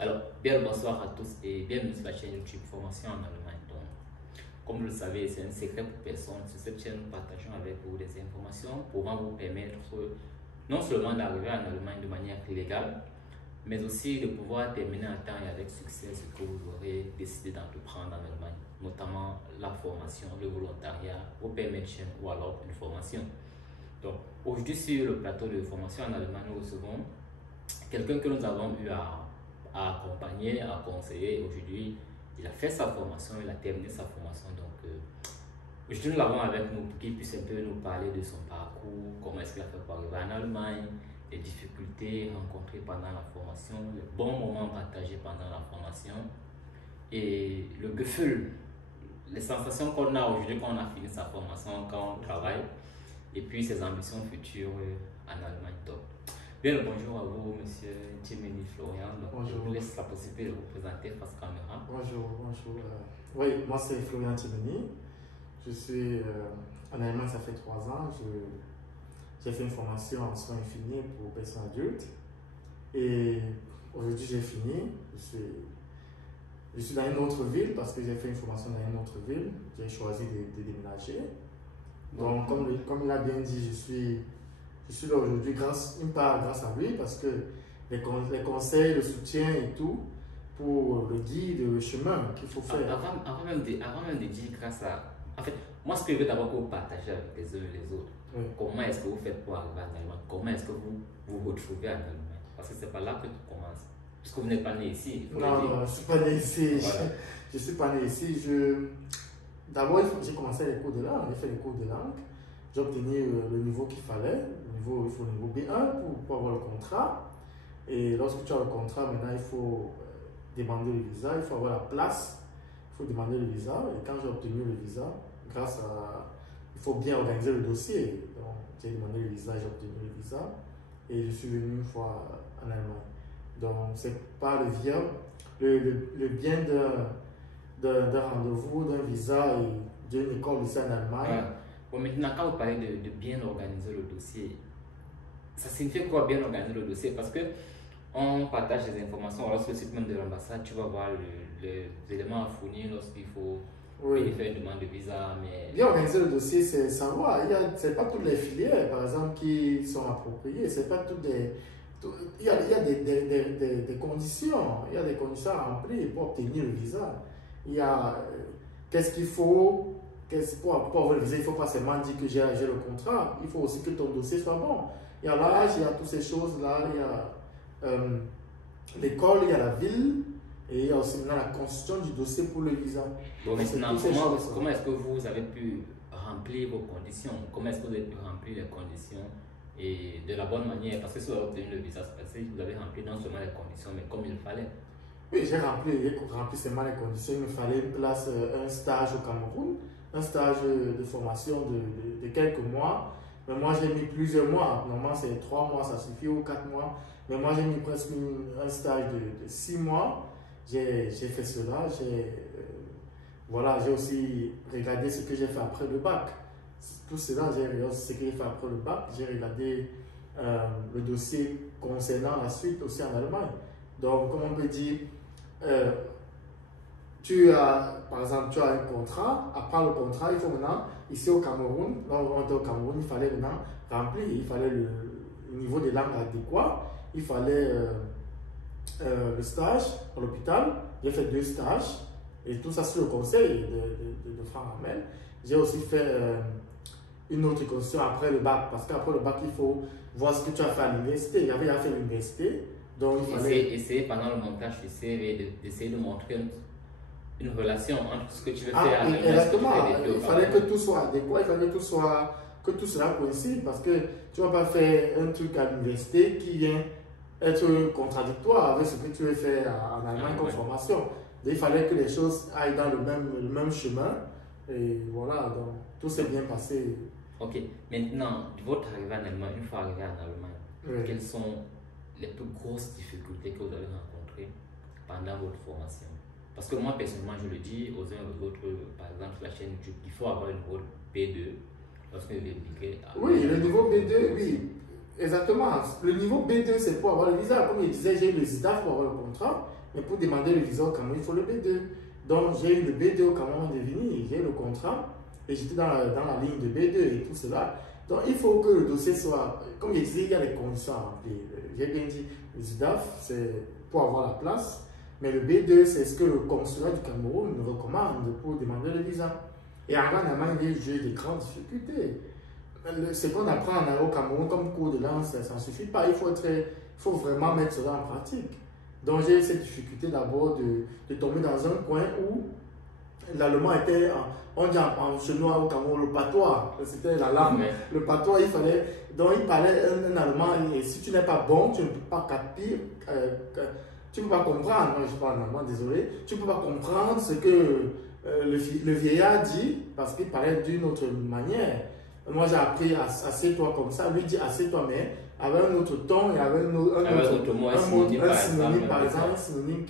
Alors, bien le bonsoir à tous et bienvenue sur la chaîne YouTube Formation en Allemagne. Donc, comme vous le savez, c'est un secret pour personne. Sur cette chaîne, nous partageons avec vous des informations pouvant vous permettre non seulement d'arriver en Allemagne de manière légale, mais aussi de pouvoir terminer à temps et avec succès ce que vous aurez décidé d'entreprendre en Allemagne, notamment la formation, le volontariat, au permission ou alors une formation. Donc, aujourd'hui, sur le plateau de formation en Allemagne, nous recevons quelqu'un que nous avons eu à accompagner, à conseiller. Aujourd'hui, il a fait sa formation, il a terminé sa formation. Donc, aujourd'hui, nous l'avons avec nous pour qu'il puisse un peu nous parler de son parcours, comment est-ce qu'il a fait pour arriver en Allemagne, les difficultés rencontrées pendant la formation, les bons moments partagés pendant la formation et le Gefühl, les sensations qu'on a aujourd'hui quand on a fini sa formation, quand on travaille, et puis ses ambitions futures en Allemagne. Donc, bien le bonjour à vous, monsieur Tchemeni Florian. Donc, bonjour. Je vous laisse la possibilité de vous présenter face caméra. Bonjour, bonjour. Oui, moi c'est Florian Tchemeni. Je suis en Allemagne, ça fait 3 ans. J'ai fait une formation en soins infirmiers pour personnes adultes. Et aujourd'hui j'ai fini. Je suis dans une autre ville parce que j'ai fait une formation dans une autre ville. J'ai choisi de déménager. Donc, comme il a bien dit, je suis là aujourd'hui une part grâce à lui parce que les conseils, le soutien et tout pour le guide, le chemin qu'il faut faire. Avant même de dire grâce à... En fait, moi ce que je veux d'abord que vous partagez avec les uns et les autres, Oui. comment est-ce que vous faites pour arriver en Allemagne? Comment est-ce que vous vous retrouvez en Allemagne? Parce que c'est pas là que tout commence. Puisque vous n'êtes pas né ici. Il faut le dire. Non, je ne suis pas né ici. Voilà. Je ne suis pas né ici. D'abord, j'ai commencé les cours de langue. J'ai fait les cours de langue. J'ai obtenu le niveau qu'il fallait. Il faut le niveau B1 pour avoir le contrat. Et lorsque tu as le contrat, maintenant, il faut demander le visa. Il faut avoir la place. Il faut demander le visa. Et quand j'ai obtenu le visa, il faut bien organiser le dossier. Donc, j'ai demandé le visa, j'ai obtenu le visa. Et je suis venu une fois en Allemagne. Donc, c'est pas le bien d'un rendez-vous, d'un visa et d'une école ici en Allemagne. Bon, maintenant, quand vous parlez de bien organiser le dossier, ça signifie quoi bien organiser le dossier? Parce que on partage des informations. Lorsque le site même de l'ambassade, tu vas voir les éléments à fournir lorsqu'il faut faire une demande de visa. Mais... Bien organiser le dossier, c'est savoir. Ce n'est pas toutes les filières, par exemple, qui sont appropriées. C'est pas toutes il y a des conditions. Il y a des conditions à remplir pour obtenir le visa. Il y a qu'est-ce qu'il faut. Pour avoir le visa, il ne faut pas seulement dire que j'ai le contrat. Il faut aussi que ton dossier soit bon. Il y a l'âge, il y a toutes ces choses-là. Il y a l'école, il y a la ville. Et il y a aussi maintenant la constitution du dossier pour le visa. Bon, maintenant, comment est-ce que vous avez pu remplir vos conditions? Comment est-ce que vous avez pu remplir les conditions et de la bonne manière? Parce que si vous avez obtenu le visa, c'est vous avez rempli non seulement les conditions, mais comme il fallait. Oui, j'ai rempli seulement les conditions. Il me fallait une place, un stage au Cameroun, un stage de formation de quelques mois. Mais moi, j'ai mis plusieurs mois. Normalement, c'est 3 mois, ça suffit, ou 4 mois. Mais moi, j'ai mis presque un stage de 6 mois. J'ai fait cela. Voilà, j'ai aussi regardé ce que j'ai fait après le bac. Tout cela, j'ai regardé ce que j'ai fait après le bac. J'ai regardé le dossier concernant la suite aussi en Allemagne. Donc, comme on peut dire, par exemple, tu as un contrat. Après le contrat, il faut maintenant, ici au Cameroun, là où on était au Cameroun, il fallait maintenant remplir. Il fallait le niveau de langue adéquat. Il fallait le stage à l'hôpital. J'ai fait 2 stages. Et tout ça sur le conseil de Franck Hamel. J'ai aussi fait une autre condition après le bac. Parce qu'après le bac, il faut voir ce que tu as fait à l'université. J'avais déjà fait l'université. Donc, il fallait essayer pendant le montage du CV d'essayer de montrer une relation entre ce que tu veux faire à l'Allemagne. Exactement. Il fallait que tout soit adéquat, il fallait que tout cela coïncide parce que tu ne vas pas faire un truc à l'université qui vient être contradictoire avec ce que tu veux faire en Allemagne comme formation. Donc, il fallait que les choses aillent dans le même chemin. Et voilà, donc tout s'est bien passé. Ok, maintenant, votre arrivée en Allemagne, une fois arrivé en Allemagne, quelles sont les plus grosses difficultés que vous avez rencontrées pendant votre formation? Parce que moi, personnellement, je le dis aux uns et aux autres, par exemple, sur la chaîne YouTube, il faut avoir le niveau B2 lorsque vous émigrez. Oui, le niveau B2, oui. Exactement. Le niveau B2, c'est pour avoir le visa. Comme je disais, j'ai eu le ZIDAF pour avoir le contrat, mais pour demander le visa au Cameroun, il faut le B2. Donc, j'ai eu le B2 au Cameroun de Vigny, j'ai eu le contrat, et j'étais dans la ligne de B2 et tout cela. Donc, il faut que le dossier soit, comme je disais, il y a les conditions à remplir. J'ai bien dit, le ZIDAF, c'est pour avoir la place, mais le B2, c'est ce que le consulat du Cameroun nous recommande pour demander le visa. Et en Allemagne, j'ai des grandes difficultés. Ce qu'on apprend au Cameroun comme cours de langue, ça ne suffit pas. Il faut vraiment mettre cela en pratique. Donc j'ai eu cette difficulté d'abord de tomber dans un coin où l'allemand était, on dit en chinois au Cameroun, le patois. C'était la langue. Ouais. Le patois, donc il parlait un allemand et si tu n'es pas bon, tu ne peux pas capter, tu ne peux pas comprendre. Non, je parle en allemand, désolé. Tu ne peux pas comprendre ce que le vieillard dit parce qu'il parlait d'une autre manière. Moi, j'ai appris assieds-toi comme ça. Lui dit assieds-toi, mais avec un autre ton et avec un synonyme, par exemple, un synonyme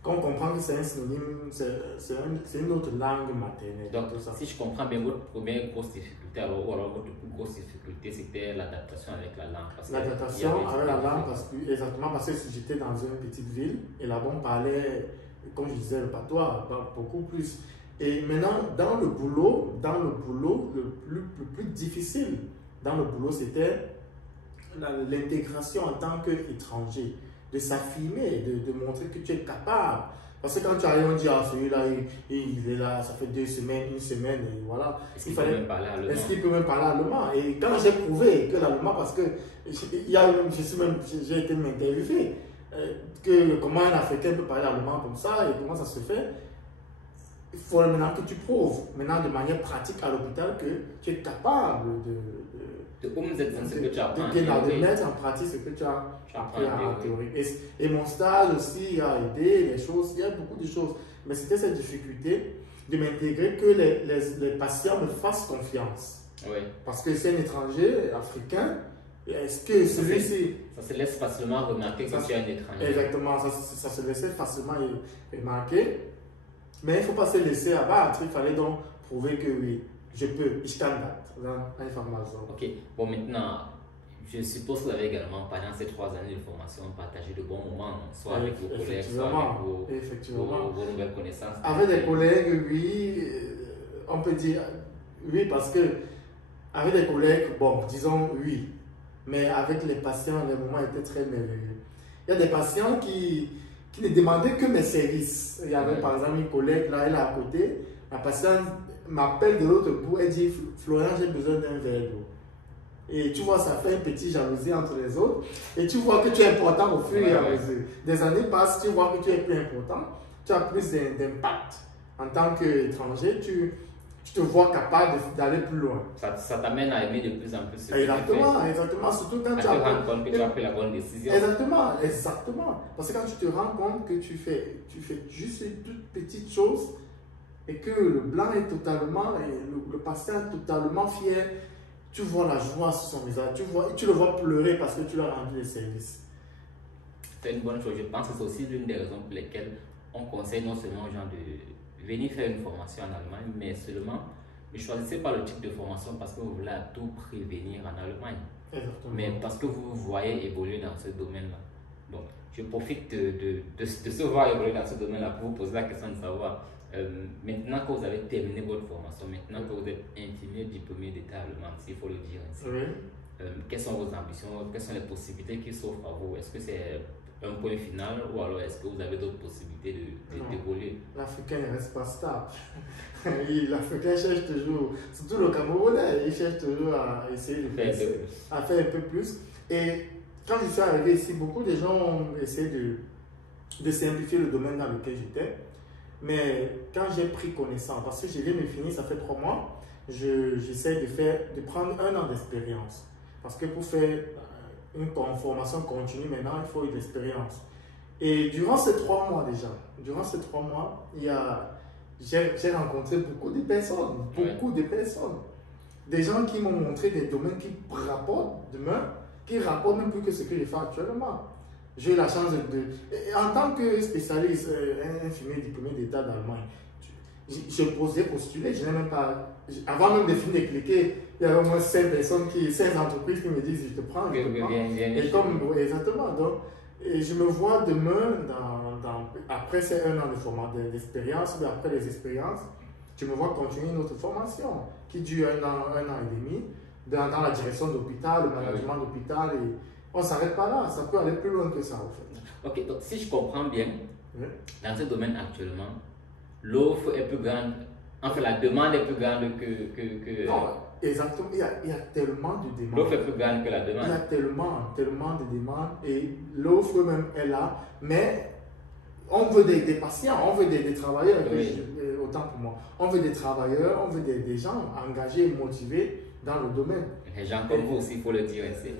qu'on comprend que c'est un synonyme, c'est une autre langue maternelle. Donc, si je comprends bien, votre première grosse difficulté, alors votre plus grosse difficulté, c'était l'adaptation avec la langue. L'adaptation avec la langue, exactement parce que j'étais dans une petite ville et là-bas, on parlait, comme je disais, le patois, beaucoup plus. Et maintenant, dans le boulot, le plus difficile dans le boulot, c'était l'intégration en tant qu'étranger, de s'affirmer, de montrer que tu es capable. Parce que quand tu arrives, on dit, ah, celui-là, il est là, ça fait 2 semaines, 1 semaine, et voilà. Est-ce qu'il peut même parler allemand? Est-ce qu'il peut même parler allemand? Et quand j'ai prouvé que l'allemand, parce que j'ai été m'interviewer, comment un Africain peut parler allemand comme ça, et comment ça se fait, il faut maintenant que tu prouves, maintenant de manière pratique à l'hôpital, que tu es capable de mettre en pratique ce que tu as appris en théorie. Et mon stage aussi a aidé les choses, il y a beaucoup de choses. Mais c'était cette difficulté de m'intégrer, que les patients me fassent confiance. Oui. Parce que c'est un étranger africain. Est-ce que celui-ci. Ça se laisse facilement remarquer que tu es un étranger. Exactement, ça se laissait facilement remarquer. Mais il ne faut pas se laisser abattre. Il fallait donc prouver que oui, je peux. Ich kann das. Ok, bon, maintenant, je suppose que vous avez également, pendant ces 3 années de formation, partagé de bons moments, soit avec vos collègues, soit avec vos nouvelles connaissances. Avec des collègues, oui, on peut dire oui, parce que avec des collègues, bon, disons oui, mais avec les patients, les moments étaient très merveilleux. Il y a des patients qui ne demandaient que mes services. Il y avait par exemple une collègue là, elle est à côté, la patiente m'appelle de l'autre bout, elle dit, Florian, j'ai besoin d'un verre d'eau. Et tu vois, ça fait un petit jalousie entre les autres. Et tu vois que tu es important au fur et à mesure. Des années passent, tu vois que tu es plus important, tu as plus d'impact. En tant qu'étranger, tu te vois capable d'aller plus loin. Ça t'amène à aimer de plus en plus ce que exactement, tu fais. Exactement, surtout quand tu te rends compte que tu as pris la bonne décision. Exactement, exactement. Parce que quand tu te rends compte que tu fais juste une toute petite chose et que le blanc est totalement, le patient est totalement fier, tu vois la joie sur son visage, tu le vois pleurer parce que tu lui as rendu les services. C'est une bonne chose. Je pense que c'est aussi l'une des raisons pour lesquelles on conseille non seulement aux gens de venir faire une formation en Allemagne, mais seulement ne choisissez pas le type de formation parce que vous voulez à tout prix venir en Allemagne. Exactement. Mais parce que vous voyez évoluer dans ce domaine-là. Donc, je profite de ce voir évoluer dans ce domaine-là pour vous poser la question de savoir, maintenant que vous avez terminé votre formation, maintenant que vous êtes infirmier diplômé d'État allemand, s'il faut le dire ainsi, quelles sont vos ambitions, quelles sont les possibilités qui s'offrent à vous? Est-ce que c'est un point final ou alors est-ce que vous avez d'autres possibilités d'évoluer? L'Africain ne reste pas stable. L'Africain cherche toujours, surtout le Camerounais, il cherche toujours à essayer de faire un peu plus. Et quand je suis arrivé ici, beaucoup de gens ont essayé de simplifier le domaine dans lequel j'étais. Mais quand j'ai pris connaissance, parce que je viens de finir, ça fait 3 mois, j'essaie de prendre 1 an d'expérience. Parce que pour faire une formation continue maintenant, il faut une expérience. Et durant ces 3 mois déjà, j'ai rencontré beaucoup de personnes, des gens qui m'ont montré des domaines qui rapportent demain, qui rapportent même plus que ce que je fais actuellement. J'ai eu la chance en tant que spécialiste, infirmier diplômé d'État d'Allemagne, je posais postuler, je n'ai même pas. Avant même de finir de cliquer, il y a au moins 5 personnes, 5 entreprises qui me disent je te prends. Je te prends. Et comme, oui, exactement. Donc, et je me vois demain, après ces 1 an d'expérience, ou après les expériences, je me vois continuer une autre formation qui dure 1 an et demi dans la direction d'hôpital, le management d'hôpital. Et on ne s'arrête pas là, ça peut aller plus loin que ça en fait. Ok, donc si je comprends bien, dans ce domaine actuellement, l'offre est plus grande, enfin la demande est plus grande que... Non, exactement, il y a tellement de demandes. L'offre est plus grande que la demande. Il y a tellement de demandes et l'offre même est là, mais on veut des patients, on veut des travailleurs, Oui. Autant pour moi. On veut des travailleurs, on veut des gens engagés, motivés dans le domaine. Les gens comme vous aussi, il faut le dire ici.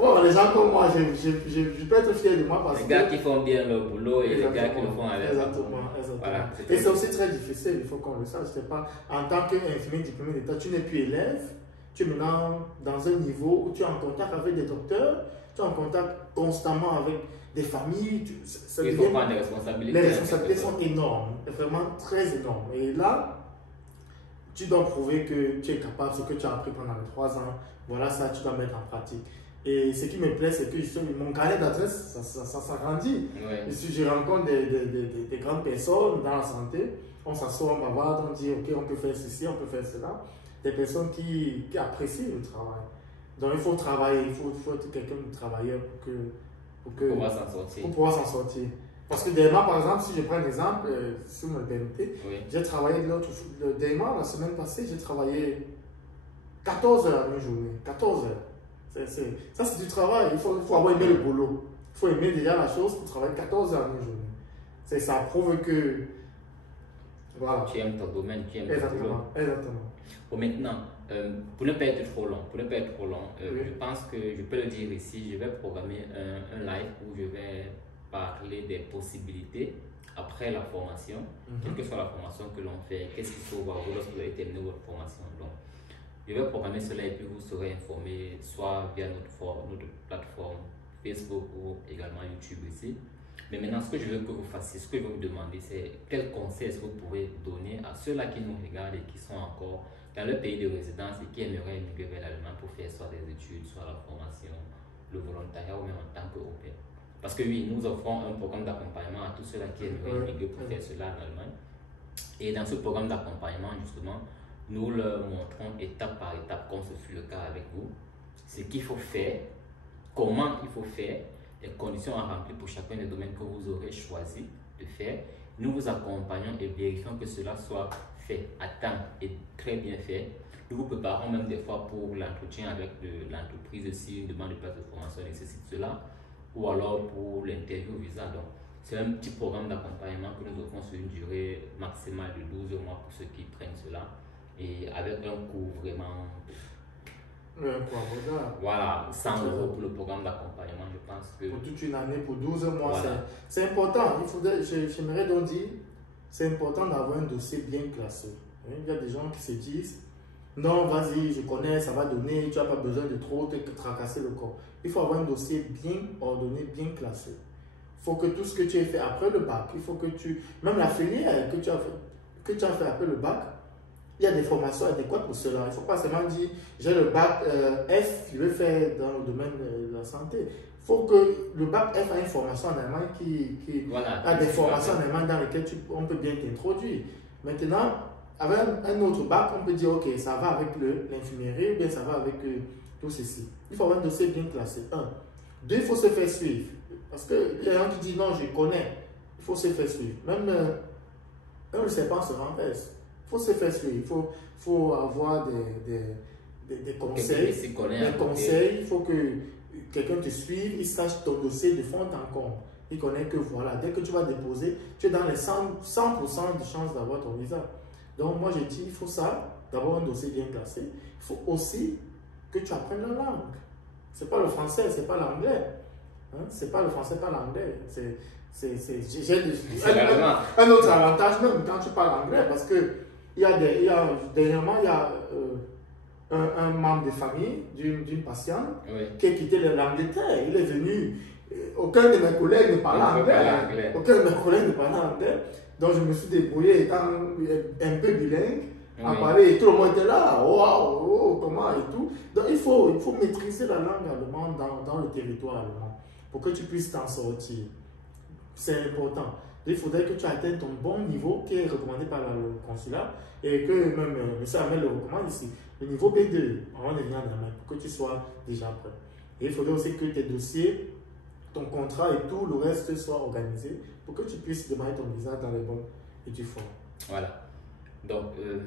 Bon, les gens comme moi, je peux être fier de moi parce les que... gars qui font bien leur boulot et les gars qui le font à l'aise. Exactement. Voilà, et c'est aussi très difficile, il faut qu'on le sache. C'est pas, en tant qu'infirmier diplômé d'État, tu n'es plus élève, tu es maintenant dans un niveau où tu es en contact avec des docteurs, tu es en contact constamment avec des familles. Il faut prendre des responsabilités. Les responsabilités sont énormes, vraiment très énormes. Et là, tu dois prouver que tu es capable, ce que tu as appris pendant les 3 ans, voilà ça, tu dois mettre en pratique. Et ce qui me plaît, c'est que mon carnet d'adresse, ça s'agrandit. Ouais. Je rencontre des grandes personnes dans la santé, on s'assoit, on va voir, on dit, ok, on peut faire ceci, on peut faire cela. Des personnes qui apprécient le travail. Donc il faut travailler, il faut être quelqu'un de travailleur pour pouvoir s'en sortir. Pour pouvoir s'en sortir. Parce que dernièrement, par exemple, si je prends un exemple, si vous me le permettez, j'ai travaillé dernièrement, la semaine passée, j'ai travaillé 14 heures une journée. 14 heures. Ça, c'est du travail. Il faut avoir aimé le boulot. Il faut aimer déjà la chose pour travailler 14 heures une journée. Ça prouve que. Voilà. Tu aimes ton domaine, tu aimes ton boulot. Exactement. Bon, maintenant, pour ne pas être trop long, je pense que je peux le dire ici, je vais programmer un live où je vais parler des possibilités après la formation, quelle que soit la formation que l'on fait, qu'est-ce qu'il faut voir lorsque vous avez terminé votre formation. Donc, je vais programmer cela et puis vous serez informé soit via notre plateforme Facebook ou également YouTube ici. Mais maintenant, ce que je veux que vous fassiez, ce que je veux vous demander, c'est quels conseils est-ce que vous pouvez donner à ceux-là qui nous regardent et qui sont encore dans le pays de résidence et qui aimeraient émigrer vers l'Allemagne pour faire soit des études, soit la formation, le volontariat ou même en tant qu'Européen. Parce que oui, nous offrons un programme d'accompagnement à tous ceux-là qui aimeraient émigrer pour faire cela en Allemagne. Et dans ce programme d'accompagnement, justement, nous leur montrons étape par étape, comme ce fut le cas avec vous, ce qu'il faut faire, comment il faut faire, les conditions à remplir pour chacun des domaines que vous aurez choisi de faire. Nous vous accompagnons et vérifions que cela soit fait à temps et très bien fait. Nous vous préparons même des fois pour l'entretien avec l'entreprise si une demande de place de formation nécessite cela, ou alors pour l'interview visa. Donc, c'est un petit programme d'accompagnement que nous offrons sur une durée maximale de 12 mois pour ceux qui prennent cela, et avec un coût vraiment... Voilà, 100 € pour le programme d'accompagnement, je pense que... Pour toute une année, pour 12 mois, voilà. C'est important. J'aimerais donc dire, c'est important d'avoir un dossier bien classé. Il y a des gens qui se disent, non, vas-y, je connais, ça va donner, tu n'as pas besoin de trop te tracasser le corps. Il faut avoir un dossier bien ordonné, bien classé. Il faut que tout ce que tu as fait après le bac, il faut que tu... Même la filière que tu as fait après le bac, il y a des formations adéquates pour cela. Il ne faut pas seulement dire, j'ai le bac F, je vais faire dans le domaine de la santé. Il faut que le bac F a une formation en Allemagne a des formations en Allemagne dans lesquelles on peut bien t'introduire. Maintenant, avec un autre bac, on peut dire, ok, ça va avec l'infirmerie, ou bien ça va avec tout ceci. Il faut avoir un dossier bien classé. 1. 2, il faut se faire suivre. Parce qu'il y a des gens qui disent, non, je connais. Il faut se faire suivre. Même le serpent se renverse. Il faut se faire suivre. Il faut avoir des conseils. Il faut que quelqu'un te suive, il sache ton dossier de fond en comble. Il connaît que voilà, dès que tu vas déposer, tu es dans les 100% de chances d'avoir ton visa. Donc moi je dis, il faut ça, d'avoir un dossier bien classé. Il faut aussi que tu apprennes la langue. Ce n'est pas le français, ce n'est pas l'anglais. Hein? C'est pas le français, pas l'anglais. J'ai un autre avantage même quand tu parles anglais, parce que dernièrement, il y a un membre de famille d'une patiente qui a quitté l'Angleterre. Il est venu, aucun de mes collègues ne parlait anglais. Aucun de mes collègues ne parlait anglais. Donc je me suis débrouillé étant un peu bilingue, à Oui. parler et tout le monde était là, waouh, oh, comment et tout. Donc il faut maîtriser la langue allemande dans le territoire allemand pour que tu puisses t'en sortir. C'est important. Il faudrait que tu atteignes ton bon niveau qui est recommandé par le consulat et que même M. Hamel le recommande ici. Le niveau B2 avant de venir en Allemagne pour que tu sois déjà prêt. Et il faudrait aussi que tes dossiers, ton contrat et tout le reste soit organisé pour que tu puisses demander ton visa dans les bonnes et du fond. Voilà. Donc, je ne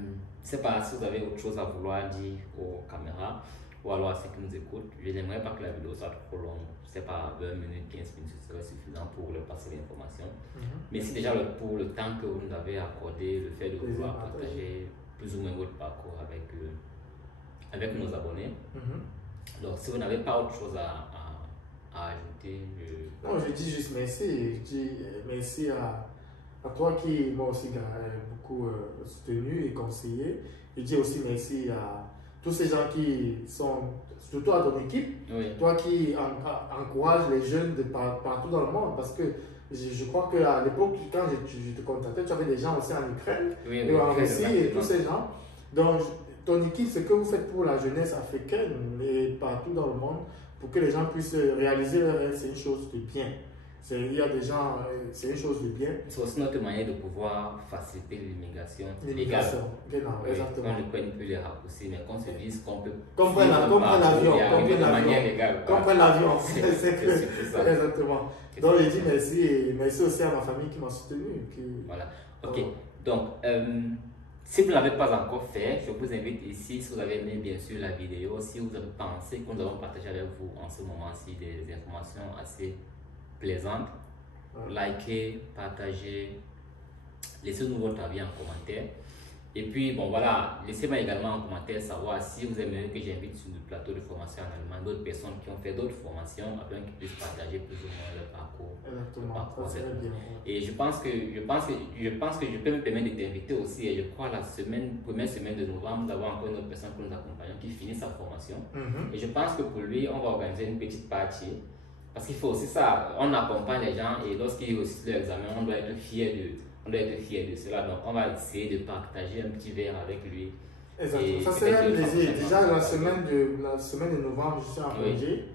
sais pas si vous avez autre chose à vouloir dire aux caméras ou alors à ceux qui nous écoutent. Je n'aimerais pas que la vidéo soit trop longue. Je ne sais pas, 20 minutes, 15 minutes, ce serait suffisant pour leur passer l'information. Mais c'est déjà pour le temps que vous nous avez accordé, le fait de vouloir partager plus ou moins votre parcours avec nos abonnés. Donc, si vous n'avez pas autre chose à ajouter, non, je dis juste merci. Je dis merci à toi qui m'a aussi beaucoup soutenu et conseillé. Je dis aussi merci à tous ces gens qui sont, surtout à ton équipe, toi qui encourage les jeunes de partout dans le monde. Parce que je crois qu'à l'époque, quand je te contactais, tu avais des gens aussi en Ukraine, et en Russie et tous ces gens. Donc, ton équipe, ce que vous faites pour la jeunesse africaine et partout dans le monde, pour que les gens puissent réaliser leur rêve, c'est une chose de bien. Il y a des gens, c'est une chose de bien. C'est aussi notre manière de pouvoir faciliter l'immigration légale. Exactement. On ne prenne plus les raccourcis, mais qu'on se dise qu'on peut comprendre l'avion. Comprendre l'avion. C'est ça. Exactement. Donc, je dis merci et merci aussi à ma famille qui m'a soutenu. Voilà. Ok. Donc, si vous ne l'avez pas encore fait, je vous invite ici, si vous avez aimé bien sûr la vidéo, si vous avez pensé que nous avons partagé avec vous en ce moment-ci des informations assez plaisantes, likez, partagez, laissez-nous votre avis en commentaire. Et puis, bon voilà, laissez-moi également en commentaire savoir si vous aimeriez que j'invite sur le plateau de formation en allemand d'autres personnes qui ont fait d'autres formations afin qu'ils puissent partager plus ou moins leur parcours. Exactement, ça serait bien. Et je pense que je peux me permettre de t'inviter aussi. Et je crois la première semaine de novembre, nous avons encore une autre personne que nous accompagnons qui finit sa formation. Et je pense que pour lui, on va organiser une petite partie. Parce qu'il faut aussi ça, on accompagne les gens et lorsqu'ils réussissent leur examen, on doit être fier de cela. Donc on va essayer de partager un petit verre avec lui. Exactement. Ça serait un plaisir. Déjà la semaine de novembre, je suis en congé.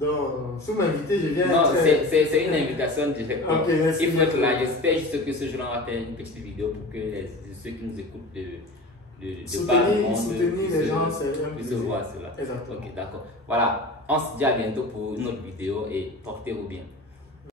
Donc, si vous m'invitez, je viens. Non, c'est une invitation directe. Okay, il faut être là. J'espère juste que ce jour-là, on va faire une petite vidéo pour que ceux qui nous écoutent soutenir les gens, c'est un plaisir. Voir cela. Exactement. Ok, d'accord. Voilà. On se dit à bientôt pour une autre vidéo et portez-vous bien.